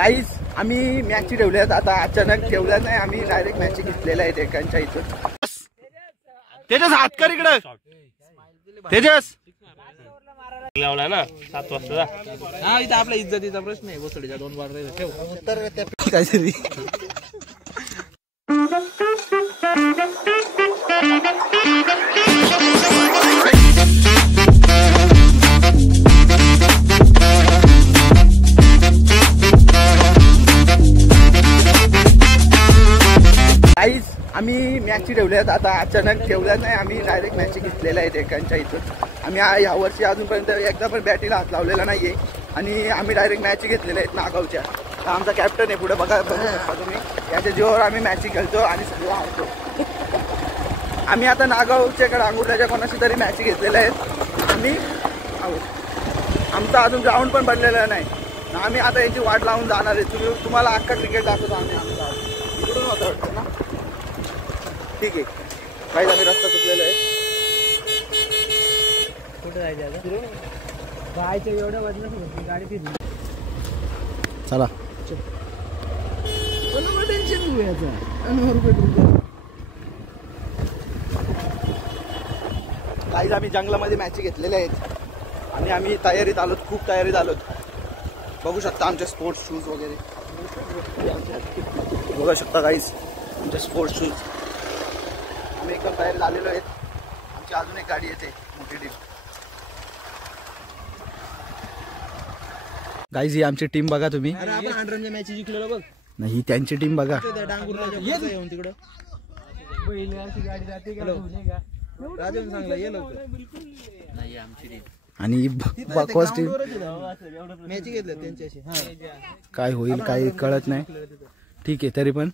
Guys आम्ही match ठेवल्यात, आता अचानक ठेवल्या नाही, आम्ही डायरेक्ट मॅच घेतलेल्या आहेत एकांच्या इथून. तेजस हात कर इकडं. तेजस लावला ना 7 वाजता. हा इथं आपल्या इज्जतीचा प्रश्न आहे. बसडीच्या 2 बार ठेव उत्तर काहीतरी. गाईज आम्ही मॅच ठेवल्यात, आता अचानक ठेवल्या नाही, आम्ही डायरेक्ट मॅच घेतलेल्या आहेत एकांच्या इथून. आम्ही या वर्षी अजूनपर्यंत एकदा पण बॅटीला हात लावलेला नाहीये आणि आम्ही डायरेक्ट मॅच घेतलेल्या आहेत नागावच्या. आमचा कॅप्टन आहे, पुढे बघा तुम्ही, याच्या जीवावर आम्ही मॅच खेळतो आणि सगळं हारतो. आम्ही आता नागावच्याकडे अंगुठ्याच्या कोणाशी तरी मॅच घेतलेल्या आहेत. आम्ही आमचा अजून ग्राउंड पण बनलेला नाही, आम्ही आता याची वाट लावून जाणार आहे. तुम्हाला अख्खा क्रिकेट दाखवतो आम्ही आमचा. इकडून होतं वाटतं ना, ठीक आहे. काही आम्ही रस्ता चुकलेला आहे. कुठे जायचं गायचं एवढं वजन गाडी फिरली. चला टेन्शन काही आम्ही जंगलामध्ये मॅच घेतलेल्या आहेत आणि आम्ही तयारीत आलोत, खूप तयारीत आलोत. बघू शकता आमचे स्पोर्ट्स शूज वगैरे बघू शकता गाईज, आमचे स्पोर्ट्स शूज. आम्ही एकदम तयारीत आलेलो आहेत. आमची अजून एक गाडी येते मोठी टीम. गाईज ही आमची टीम बघा तुम्ही. आपण अंडरच्या मॅच जिंकलेलो बघ. नाही त्यांची टीम बघा. येऊन तिकडं पहिली अशी गाडी जाते का राजन चांगला ये लवकर. नाही आमची टीम आणि बकवास टीम मॅच घेतल्या त्यांच्याशी. काय होईल काही कळत नाही. ठीक आहे, तरी पण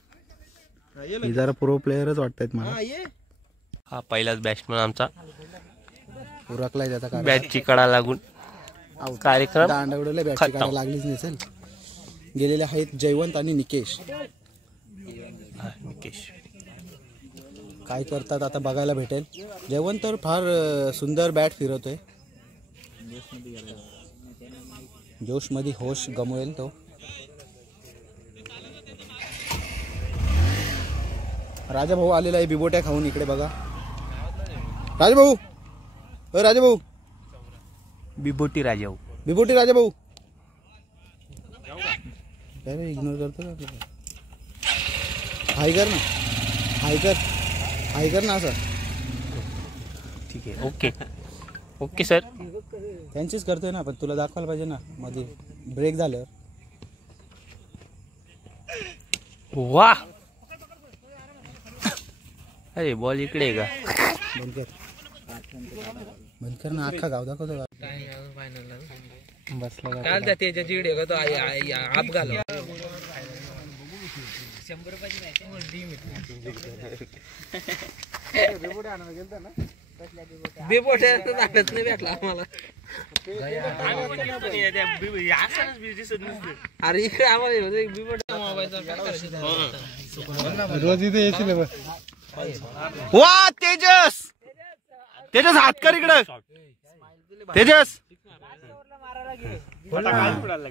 ही जरा प्रो प्लेयरच वाटतायत मला. हा पहिलाच बॅट्समन आमचा उरकलाय त्याचा बॅटची कडा लागून कार्यक्रम दांडवडले बॅटची कडा लागलीच नसेल. गेलेले आहेत जयवंत आणि निकेश. काय करतात आता बघायला भेटेल. जयवंत तर फार सुंदर बॅट फिरवतोय. जोश मध्ये होश गमवेल तो. राजा भाऊ आलेला आहे बिबोट्या खाऊन. इकडे बघा राजा भाऊ. राजा भाऊ बिबोटी राजा भाऊ. बिबोटी राजा भाऊ काय इग्नोर करतो. हाय कर ना, हाय कर, हाय कर ना असं. ठीक आहे, ओके ओके सर. त्यांचीच करतोय ना, पण तुला दाखवायला पाहिजे ना मध्ये ब्रेक झाल्यावर. वा अरे बॉल इकडे आहे का. बंद कर, बंद कर ना. अख्खा गाव दाखवतो. बसला काल त्याच्या जिडे का तो आप घालो 100 रुपयाची मॅच नाही भेटला आम्हाला. अरे इकडे आम्हाला रोज इथे येतील. वा तेजस, तेजस हात कर इकडं. तेजस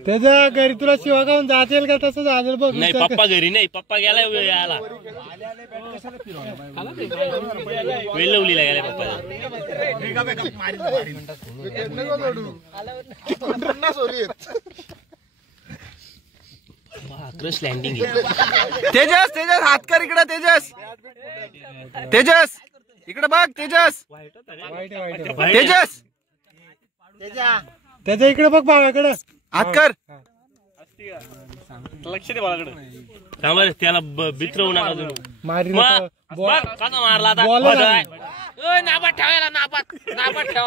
त्याच्या घरी तुला शिवा गाऊन जातील का तसं झालं बघ. नाही पप्पा घरी नाही, पप्पा गेलाय याला वेलवलीला गेलाय पप्पा. Crush landing. तेजस, तेजस हात कर इकडं. तेजस, तेजस इकडे बघ. तेजस, तेजस त्याच्या इकडे बघ, भावाकडे हात कर. लक्ष दे बाळाकडे. त्याला बित्रवू नका. मारला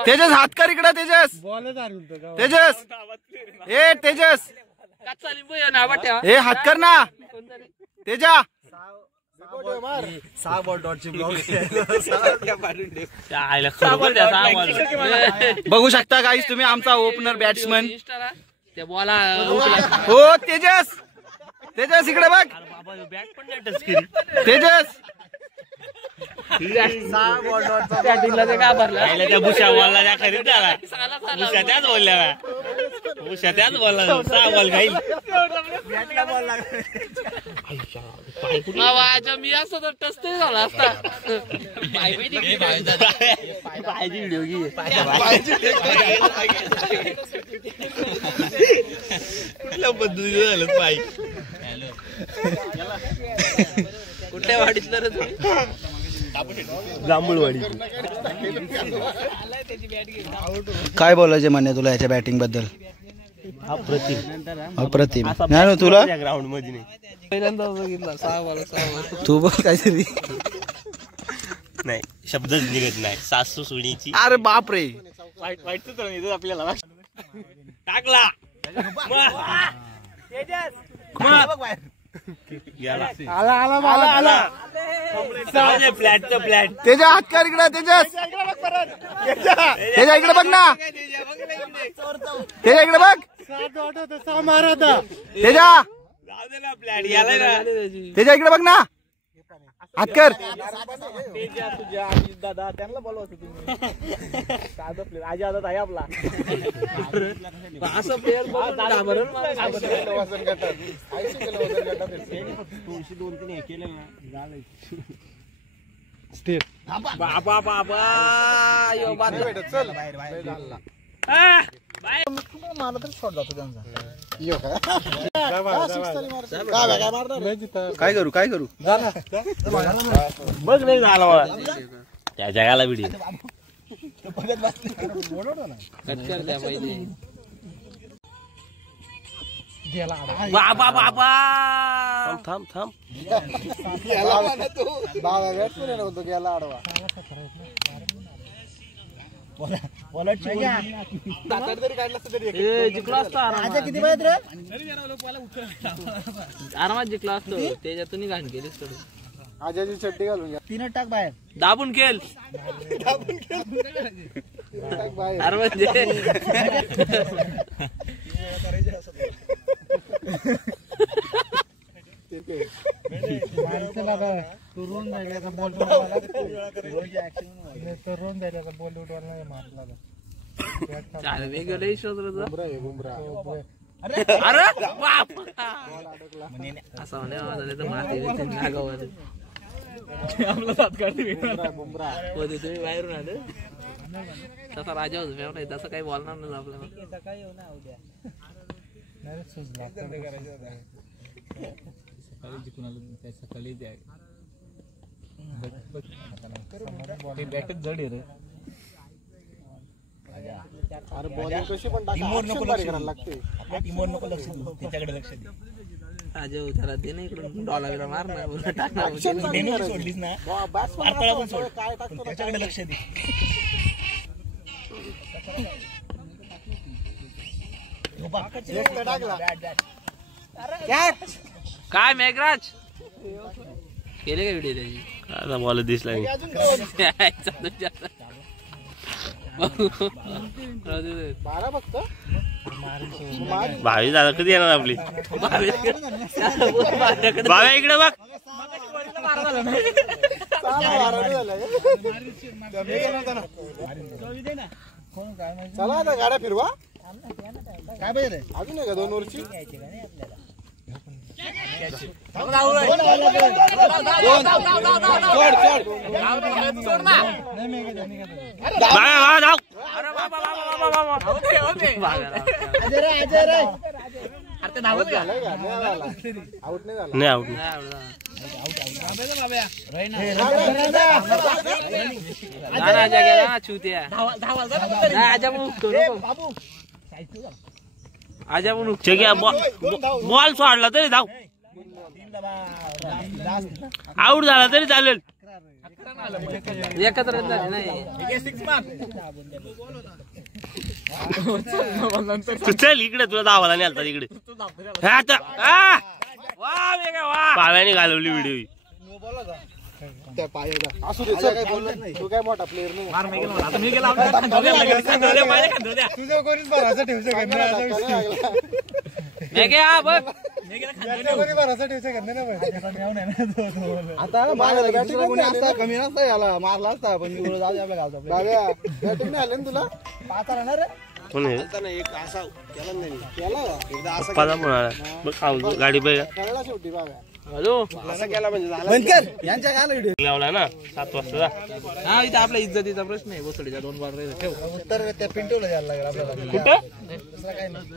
तेजस हात कर इकडे. तेजस, तेजस ए तेजस ए हात कर ना. तेजा 6 बॉल डॉटची बघू शकता गाईस तुम्ही आमचा ओपनर बॅट्समन. हो तेजस, तेजस इकडे बघ. तेजस बॅटिंगला ते का भरला त्या भुशा बॉलला त्या खरीद झाला भुशा त्याच बोलल्या भुशा त्याच बोलला 6 बॉल खाईल मी असं तर टच झाला असता पाहिजे व्हिडिओ घे कुठल्या पद्धतीने झालं पाय कुठल्या वाडीतलं रे तुम्ही जांभूळवाडी काय बोलायचे म्हणे तुला याच्या बॅटिंग बद्दल अप्रतिम अप्रतिम नाही तुला ग्राउंड मध्ये नाही पहिल्यांदा बघितला 6 बॉल तू बघ काहीतरी नाही शब्दच निघत नाही सासू सुनीची अरे बाप रे वाईट आपल्याला टाकला फ्लॅटचं फ्लॅट त्याच्या हात कर इकडे त्याच्या इकडे बघ ना त्याच्या इकडे बघ त्याच्या फ्लॅट याला ना त्याच्या इकडे बघ ना हात कर दादा त्यांना बोलवतो तुम्ही साधं प्लेअर आजी आदत आहे आपला असं प्लेअर बाबा बाबा चल मला तर शॉट जातो त्यांचा काय करू बघ नाही झाला मला त्या जगाला व्हिडिओ बाबा बाबा थांब थांब गेला आडवा जिंकला असतो आरामात जिंकला असतो त्याच्यातून घाण केलीस आजाची चड्डी घालून घ्या 3 टाक बाहेर दाबून केल अरे म्हणजे असं तुम्ही बाहेरून आले तसा राजा होतो फेवढा तसं काही बोलणार नाही आपल्याला सकाळी बॅटच जड आहे रे अरे बॉलिंग कशी पण करायला लागते टीमवर नको लक्ष देऊ त्याच्याकडे लक्ष दे राजा त्याला दे ना इकडून डॉला बिला मार ना टाकणार सोडलीस ना काय टाकतो त्याच्याकडे लक्ष दे काय मेघराज केले का व्हिडिओ त्याची आता बॉल दिसला भावी दादा कधी येणार आपली भाव्या इकडे बघ चला आता गाड्या फिरवा काय पाहिजे अजून आहे का 2 वर्षी आउट नाही आउट बॉल सोडला तरी धाव आउट झाला तरी चालेल एकत्र नाही तू चल इकडे तुला धावाला नाही आलता इकडे पाव्याने घालवली व्हिडिओ असू दे काय बोलत नाही तू काय मोठा प्लेअर नाही बघ आता दुसरा कोणी असता कमी नसता याला मारला असता पण मी बोललो जाऊ दे आपल्या गावचा बॅटिंग नाही आले ना तुला पाच राहणार एक असा केला नाही केला एकदा असं गाडी बघ शेवटी बघा हॅलो असं केला म्हणजे झाला यांच्या गाला लावला ना 7 वाजता हा इथं आपल्या इज्जतीचा प्रश्न आहे बोसडीचा 2 बार ठेव तर त्या पिंटूला द्यायला लागेल आपल्याला कुठं दुसरा काही नाही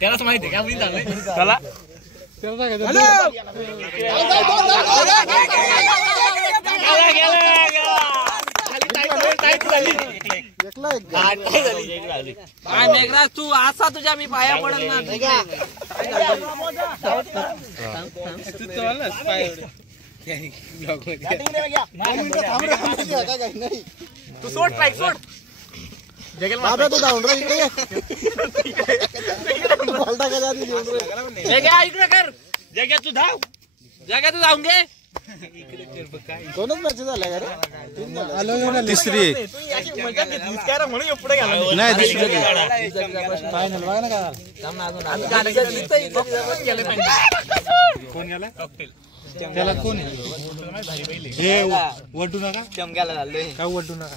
त्यालाच माहिती आहे काय झालंय चला मेघराज तू असा तुझ्या मी पाया पडत ना तू सोड ट्राईक सोड बाबा तू जाऊन रे इकडे बॉलटा का जाती घेऊन रे इकडे कर जग्या तू धाव जागा तू जाऊन घे दोनच मॅच झाल्या का रे तिसरी नाही फायनल बघा ना काय कोण गेला त्याला कोण हे वडू नका चमक्याला झालंय काय वडू नका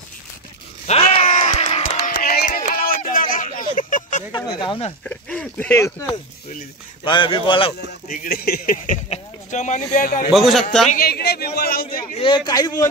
इकडे बघू शकता इकडे काही बोल